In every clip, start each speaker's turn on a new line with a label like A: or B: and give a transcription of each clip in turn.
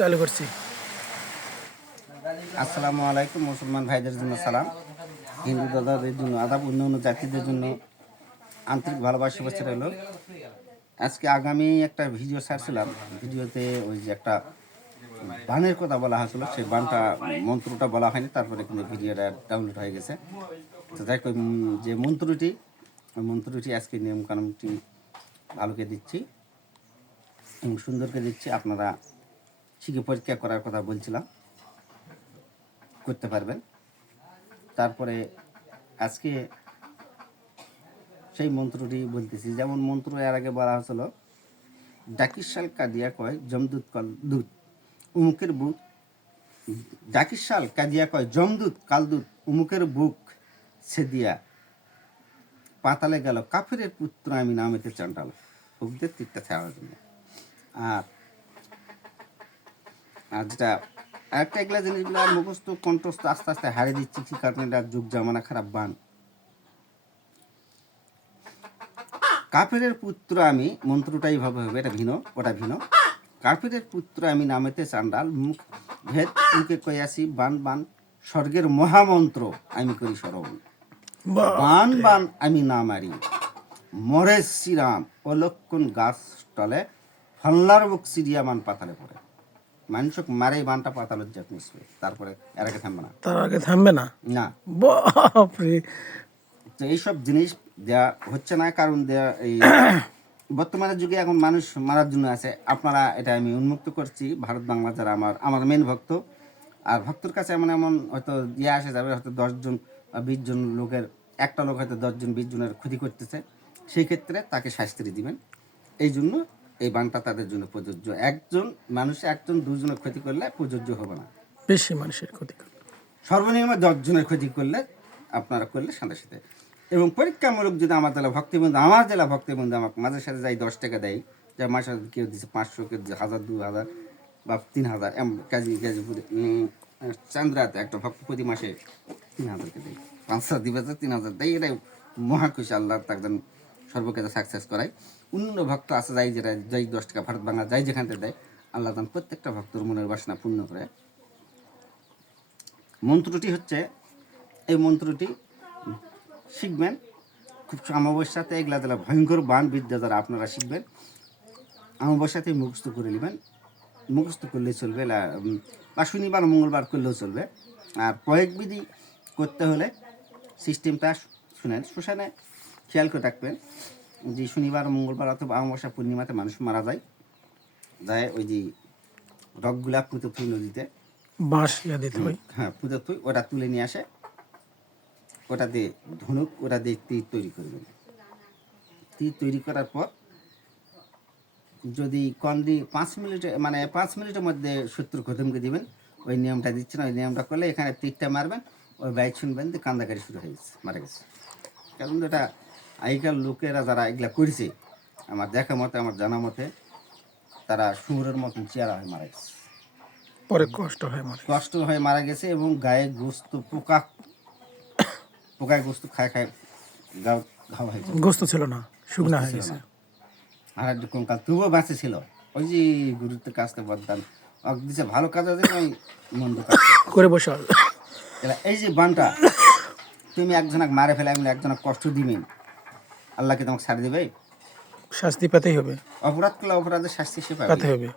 A: চালু করছি।
B: আসসালামু আলাইকুম, মুসলমান ভাইদের জন্য সালাম। হিন্দু দাদাদের জন্য, আদাব অন্য অন্য জাতিদের জন্য আন্তরিক ভালোবাসা, শুভেচ্ছা রইল। আজকে আগামী একটা ভিডিও ছাড়ছিলাম। ভিডিওতে ওই যে একটা বানের কথা বলা হয়েছিল, সেই বানটা মন্ত্রটা বলা হয়নি, তারপরে কিন্তু ভিডিওটা ডাউনলোড হয়ে গেছে। তো দেখ যে মন্ত্রটি, ওই মন্ত্রটি আজকে নিয়মকানুনটি ভালোকে দিচ্ছি এবং সুন্দরকে দিচ্ছি, আপনারা শিখে পরীক্ষা করার কথা বলছিলাম। করতে পারবেন। তারপরে আজকে সেই মন্ত্রটি বলতেছি। যেমন মন্ত্র এর আগে বলা হয়েছিল ডাকিশাল কাদিয়া কয় জমদুত কল দুধ উমুকের বুক ডাকিশাল কাদিয়া কয় জমদূত কালদুত উমুকের বুক ছেদিয়া পাতালে গেল। কাফেরের পুত্র আমি নামেতে চান্ডাল হুকদের তীরটা ছাড়ার জন্য। আর আর যেটা একটা এগুলা জিনিসগুলো মুখস্থ কণ্ঠস্থ আস্তে আস্তে হারিয়ে দিচ্ছি কি কারণে? এটা যুগ জামানা খারাপ বান। কাফেরের পুত্র আমি মন্ত্রটাই ভাবে হবে এটা ভিন্ন ওটা ভিন্ন। কাফেরের পুত্র আমি নামেতে চান্ডাল মুখ ভেদ মুখে কয়াসি বান বান স্বর্গের মহামন্ত্র আমি করি স্মরণ বান বান আমি না মারি। মরে শ্রীরাম অলক্ষণ গাছ টলে ফল্লার বুক সিরিয়া মান পাতালে পড়ে। মানুষক মারে এই বানটা জাত মিশবে তারপরে এর আগে থামবে না।
A: তার আগে থামবে না?
B: না।
A: বাপরে।
B: তো এইসব জিনিস দেয়া হচ্ছে না কারণ দেয়া এই বর্তমানের যুগে এখন মানুষ মারার জন্য আছে। আপনারা এটা আমি উন্মুক্ত করছি। ভারত বাংলা যারা আমার আমার মেন ভক্ত আর ভক্তর কাছে এমন এমন হয়তো ইয়ে আসে যাবে হয়তো দশজন বিশ জন লোকের একটা লোক হয়তো দশজন বিশ জনের ক্ষতি করতেছে। সেই ক্ষেত্রে তাকে শাস্তি দিবেন। এই জন্য এই বানটা তাদের জন্য প্রযোজ্য। একজন মানুষ একজন দুজনের ক্ষতি করলে প্রযোজ্য হবে না।
A: বেশি মানুষের ক্ষতি করে।
B: সর্বনিম্ন দশজনের ক্ষতি করলে আপনারা করলে সাথে সাথে। এবং পরীক্ষামূলক যদি আমার জেলা ভক্তিবন্ধু আমার জেলা ভক্তিবন্ধু আমাকে মাঝে সাথে যাই দশ টাকা দেয় যে মাসে কেউ দিচ্ছে পাঁচশো কেউ দিচ্ছে হাজার দু হাজার বা তিন হাজার এম কাজী গাজীপুরে চান্দ্রাতে একটা ভক্ত প্রতি মাসে তিন হাজারকে দেয়। পাঁচ হাজার দিবে তিন হাজার দেয় এটাই মহা খুশি আল্লাহ তাকে সর্বকাজে সাকসেস করায়। অন্য ভক্ত আছে, যাই যেটা যাই দশ টাকা ভারত বাংলা যাই যেখান দেয়, আল্লাহ তান প্রত্যেকটা ভক্তর মনের বাসনা পূর্ণ করে। মন্ত্রটি হচ্ছে, এই মন্ত্রটি শিখবেন, খুব অমাবস্যাতে এগুলা দিলা ভয়ঙ্কর বান বিদ্যা যারা আপনারা শিখবেন। অমাবস্যাতে মুখস্থ করে নেবেন, মুখস্থ করলে চলবে বা শনিবার, মঙ্গলবার করলেও চলবে। আর প্রয়োগ বিধি করতে হলে সিস্টেমটা শুনেন শ্মশানে খেয়াল করে রাখবেন যে শনিবার মঙ্গলবার অথবা অমাবস্যা পূর্ণিমাতে মানুষ মারা যায়। যায় ওই যে রকগুলা পুঁতে তুই নদীতে।
A: বাঁশ দিতে হয়।
B: হ্যাঁ পুজো তুই ওটা তুলে নিয়ে আসে। ওটা দিয়ে ধনুক ওটা দিয়ে তীর তৈরি করবেন তীর তৈরি করার পর যদি কন্দি পাঁচ মিনিটে মানে পাঁচ মিনিটের মধ্যে শত্রু খতমকে দিবেন ওই নিয়মটা দিচ্ছেন ওই নিয়মটা করলে এখানে তীরটা মারবেন ওই বাইক শুনবেন যে কান্দাকারি শুরু হয়ে গেছে মারা গেছে। কারণ এটা আগেকার লোকেরা যারা এগুলা করেছে আমার দেখা মতে আমার জানা মতে তারা সুরের মতন চেয়ারা হয়ে মারা গেছে।
A: পরে কষ্ট হয়ে
B: কষ্ট হয়ে মারা গেছে এবং গায়ে গোস্ত পোকা পোকায় গোস্ত খায় খায় গাও ঘাও হয়েছে
A: গোস্ত ছিল না শুকনা হয়ে গেছে।
B: আর একটু কঙ্কাল তবুও বাঁচে ছিল। ওই যে গুরুত্বের কাজটা অক দিছে ভালো কাজ আছে ওই মন্দ। করে
A: বসে
B: এই যে বানটা তুমি একজনক মারে ফেলে আমি একজনক কষ্ট দিবেন। আল্লাহ কি তোমাকে ছাড় দেবে?
A: শাস্তি পেতেই হবে।
B: অপরাধ করলে অপরাধের শাস্তি সে
A: পেতে হবে।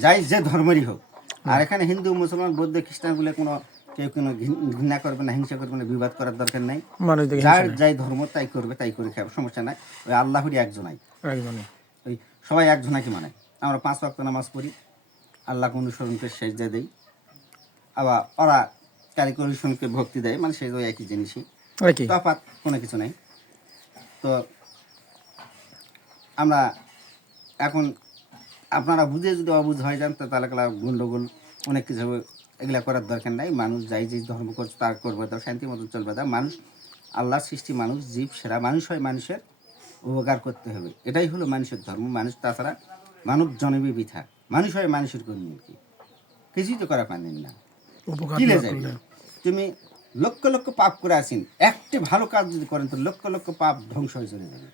B: যাই যে ধর্মেরই হোক। আর এখানে হিন্দু মুসলমান বৌদ্ধ খ্রিস্টান বলে কোনো কেউ কোনো ঘৃণা করবে না হিংসা করবে না বিবাদ করার দরকার নাই। যার যাই ধর্ম তাই করবে তাই করে খাবে সমস্যা নাই। ওই আল্লাহরই একজনাই। ওই সবাই একজনাকে মানে। আমরা পাঁচ ওয়াক্ত নামাজ পড়ি। আল্লাহকে অনুসরণকে শেষ দিয়ে দেই। আবার ওরা কারিগর অনুসরণকে ভক্তি দেয়। মানে সেই ওই একই জিনিসই। তফাৎ কোনো কিছু নেই। তো আমরা এখন আপনারা বুঝে যদি অবুঝ হয়ে যান তো তাহলে গেলা গন্ডগোল অনেক কিছু হবে। এগুলা করার দরকার নাই। মানুষ যাই যে ধর্ম করছে তার করবে দাও শান্তি মতো চলবে তা। মানুষ আল্লাহর সৃষ্টি মানুষ জীব সেরা মানুষ হয় মানুষের উপকার করতে হবে। এটাই হলো মানুষের ধর্ম। মানুষ তাছাড়া মানব জনবী বৃথা। মানুষ হয় মানুষের কর্মী কি। কিছুই তো করা পারেন না। তুমি লক্ষ লক্ষ পাপ করে আসেন। একটি ভালো কাজ যদি করেন তো লক্ষ লক্ষ পাপ ধ্বংস হয়ে চলে যাবে।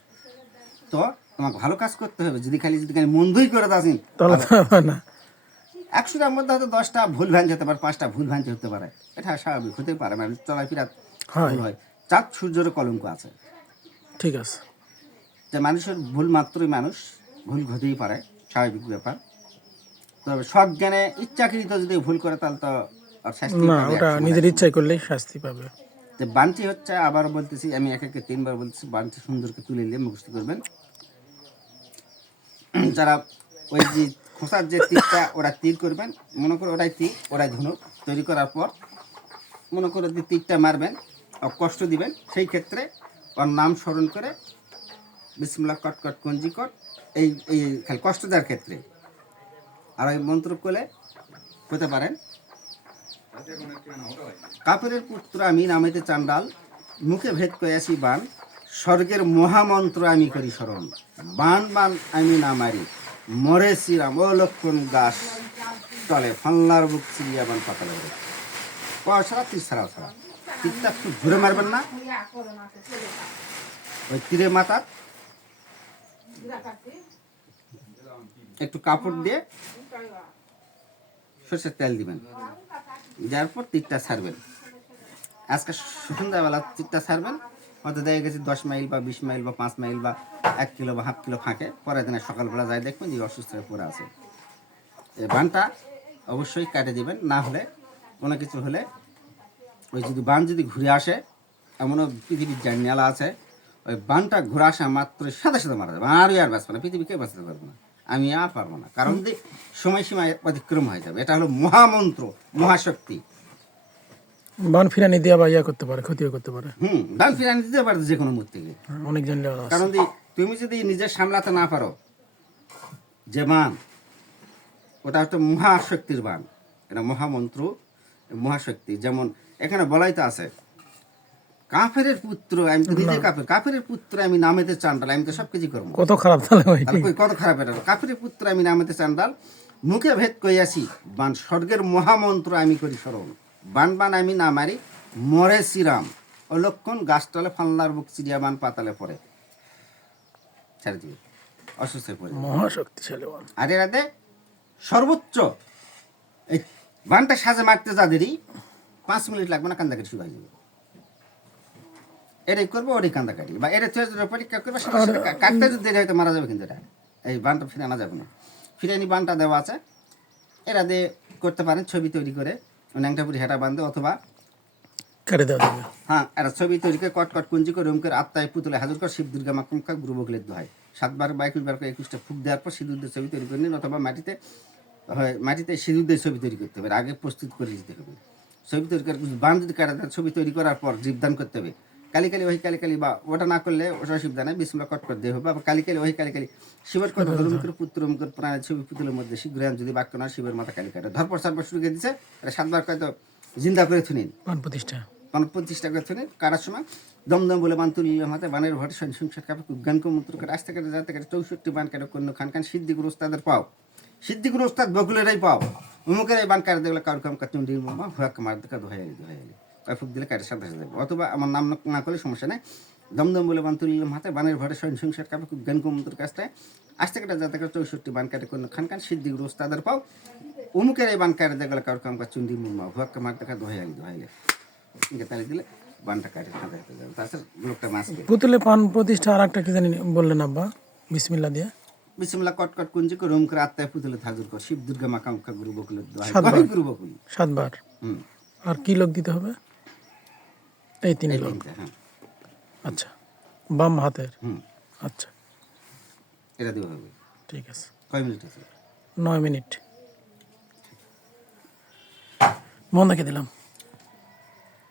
B: তো তোমাকে ভালো কাজ করতে হবে। যদি খালি যদি খালি মন্দই করে আসেন একশোটার মধ্যে হয়তো দশটা ভুল ভ্যান হতে পারে পাঁচটা ভুল ভ্যান হতে পারে। এটা স্বাভাবিক হতে পারে মানে চলাফেরা ভুল হয়। চাঁদ সূর্যের কলঙ্ক আছে।
A: ঠিক আছে।
B: যে মানুষের ভুল মাত্রই মানুষ ভুল হতেই পারে স্বাভাবিক ব্যাপার। তবে সৎ জ্ঞানে ইচ্ছাকৃত যদি ভুল করে তাহলে তো
A: না ওটা নিজের ইচ্ছাই করলেই শাস্তি পাবে।
B: তো বানটি হচ্ছে আবার বলতেছি আমি এক একে তিনবার বলতেছি বানটি সুন্দরকে তুলে নিয়ে মুখস্থ করবেন। যারা ওই যে খোসার যে তীরটা ওরা তীর করবেন মনে করে ওরাই তীর ওরাই ধনুক তৈরি করার পর মনে করে যে তীরটা মারবেন আর কষ্ট দিবেন সেই ক্ষেত্রে ওর নাম স্মরণ করে বিসমুল্লাহ কট কট কঞ্জি কট এই এই খালি কষ্ট দেওয়ার ক্ষেত্রে। আর ওই মন্ত্র করলে হতে পারেন কাপেরের পুত্র আমি নামেতে চান্ডাল, মুখে ভেদ কয়াছি বান, স্বর্গের মহামন্ত্র আমি করি স্মরণ। বান বান আমি না মারি ও লক্ষণ গাছ তলে ফাল্লার বুক চিরিয়া বান পাতালে তীর ছাড়াও ছাড়া। তীরটা খুব ঘুরে মারবেন না। ওই তীরে মাথা একটু কাপড় দিয়ে সর্ষের তেল দিবেন। যার পর তীরটা ছাড়বেন। আজকে সন্ধ্যাবেলা তীরটা ছাড়বেন, হয়তো দেখা গেছে দশ মাইল বা বিশ মাইল বা পাঁচ মাইল বা এক কিলো বা হাফ কিলো ফাঁকে, পরের দিনে সকালবেলা যাই দেখবেন যে অসুস্থ হয়ে পড়ে আছে। এই বানটা অবশ্যই কাটে দিবেন, না হলে কোনো কিছু হলে ওই যদি বান যদি ঘুরে আসে, এমনও পৃথিবীর জানিয়ালা আছে, ওই বানটা ঘুরে আসা মাত্র সাথে সাথে মারা যাবে। আর আর বাঁচবে না পৃথিবী কে বাঁচতে পারব না। আমি আর পারব না। কারণ যে সময়সীমা অতিক্রম হয়ে যাবে এটা হলো মহামন্ত্র মহাশক্তি।
A: বান ফিরানি দিয়া বা ইয়া করতে পারে ক্ষতিও করতে পারে।
B: হুম দান ফিরানি দিতে পারে যে কোনো মূর্তিকে
A: হ্যাঁ, অনেক জানলে
B: কারণ তুমি যদি নিজে সামলাতে না পারো যে বান ওটা একটা মহাশক্তির বান। এটা মহামন্ত্র মহাশক্তি। যেমন এখানে বলাই তো আছে কাফের পুত্র আমি তো নিজে কাফের। কাফের পুত্র আমি নামেতে চান্ডাল আমি তো সব কিছু করব।
A: কত খারাপ তাহলে
B: কত খারাপ এটা? কাফের পুত্র আমি নামেতে চান্ডাল মুখে ভেদ কইয়াছি বান স্বর্গের মহামন্ত্র আমি করি স্মরণ। বান বান আমি না মারি মরে শ্রীরাম। অলক্ষণ গাছতলে ফাল্লার বুক চিড়িয়া বান পাতালে পড়ে। ছেড়ে দিবে। অসুস্থ পড়ে
A: মহাশক্তিশালী বান।
B: আর এরাতে সর্বোচ্চ। এই বানটা সাজে মারতে যাদেরই পাঁচ মিনিট লাগবে না কান্দাকাটি শুরু হয়ে যাবে। এটাই করব ওটাই কান্দাকাটি বা এটা যদি পরীক্ষা করবে কাটতে যদি দেরি হয়তো মারা যাবে কিন্তু এটা। এই বানটা ফিরে আনা যাবে না। ফিরানি বানটা দেওয়া আছে। এরা দিয়ে করতে পারেন ছবি তৈরি করে। ন্যাংটাপুরি হেঁটা বান্ধে অথবা
A: কেটে দেওয়া যাবে।
B: হ্যাঁ একটা ছবি তৈরি করে কট কট কুঞ্জি করে ওমকের আত্মায় পুতুলে হাজির কর শিব দুর্গা মাকুমকা গুরু বকলের দোহাই সাতবার বা একুশ বার করে একুশটা ফুক দেওয়ার পর সিঁদুর দিয়ে ছবি তৈরি করে নিন অথবা মাটিতে হয় মাটিতে সিঁদুর দিয়ে ছবি তৈরি করতে হবে। এর আগে প্রস্তুত করে দিতে হবে। ছবি তৈরি করে বান যদি কাটা ছবি তৈরি করার পর জীবদান করতে হবে। কালি কালি ওই কালি কালি বা ওটা না করলে ওটা শিবদানে বিসমলা কট করে হবে। বা কালি কালি ওই কালি কালি শিবের কথা পুত্র মুখের প্রাণের ছবি পুতুলের মধ্যে শীঘ্রই যদি বাক্য না শিবের মাথা কালি কাটে। ধরপর সারপর শুরু করে দিচ্ছে এটা সাতবার কয়তো জিন্দা করে থুনিন
A: প্রতিষ্ঠা।
B: মানে প্রতিষ্ঠা করছেন কারার সময় দমদম বলে তুলি হাতে বানের ভটে সংসার কাপে গান মন্ত্র করে আসতে কেটে যাতে কেটে চৌষট্টি বান কেটে কন্য খান খান সিদ্ধিগুরু ওস্তাদের পাও। সিদ্ধিগুরু ওস্তাদ বকুলেরাই পাও। উমুকের এই বান কাটে দেখলে কারু কাম কাটুন ডিম মা হুয়াক মার দেখা ধোয়া ধোয়া ফুক দিলে কাটে সাথে সাথে অথবা আমার নাম না করলে সমস্যা নেই। দমদম বলে বান তুলিলাম হাতে বানের ভটে সংসার কাপে গান মন্ত্র কাজটায় আসতে কেটে যাতে কেটে চৌষট্টি বান কাটে কন্য খান খান সিদ্ধিগুরু ওস্তাদের পাও। অমুকের এই বান কাটে দেখলে কারু কাম কাটুন ডিম মা হুয়াক মার দেখা ধোয়া গেলি ধোয়া গেলি ইনকে তালে দিলে বানটা কাটে খাঁদা হতে যাবে। তাছাড়া লোকটা মাছবে
A: পুতুলে পান প্রতিষ্ঠা আর একটা কি জানি বললেন আব্বা? বিসমিল্লা দিয়ে।
B: বিসমলা কটকট কুঞ্জি করে রুম করে আত্মায় পুতুলে থাজুর কর। শিব দুর্গা মাকাঙ্ক্ষা গুরু বকুলের দোহাই।
A: সাতবার।
B: গুরু
A: সাতবার।
B: হুম।
A: আর কি লোক দিতে হবে? এই তিন
B: হ্যাঁ।
A: আচ্ছা বাম হাতের? আচ্ছা।
B: এটা দেওয়া হবে।
A: ঠিক আছে।
B: কয় মিনিট আছে?
A: নয় মিনিট। মন দেখে দিলাম।